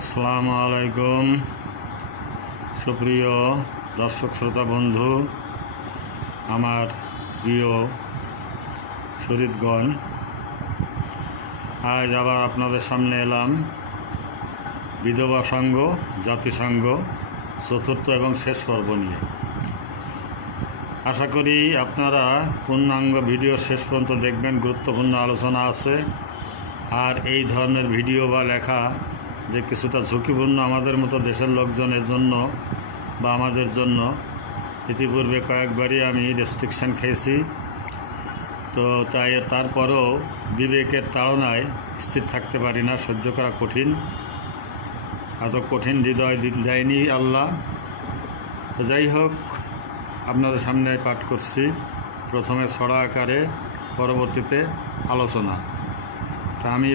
আসসালামু আলাইকুম সুপ্রিয় দর্শক শ্রোতা বন্ধু, আমার প্রিয় শহীদগণ, আজ আবার আপনাদের সামনে এলাম বিধবা সংঘ জাতিসংঘ চতুর্থ এবং শেষ পর্ব নিয়ে। আশা করি আপনারা পূর্ণাঙ্গ ভিডিও শেষ পর্যন্ত দেখবেন। গুরুত্বপূর্ণ আলোচনা আছে। আর এই ধরনের ভিডিও বা লেখা যে কিছুটা ঝুঁকিপূর্ণ আমাদের মতো দেশের লোকজনের জন্য বা আমাদের জন্য, ইতিপূর্বে কয়েকবারই আমি রেস্ট্রিকশান খেয়েছি। তো তাই তারপরও বিবেকের তাড়নায় স্থির থাকতে পারি না, সহ্য করা কঠিন। এত কঠিন হৃদয় দেয়নি আল্লাহ। তো যাই হোক, আপনাদের সামনে পাঠ করছি, প্রথমে ছড়া আকারে, পরবর্তীতে আলোচনা। তা আমি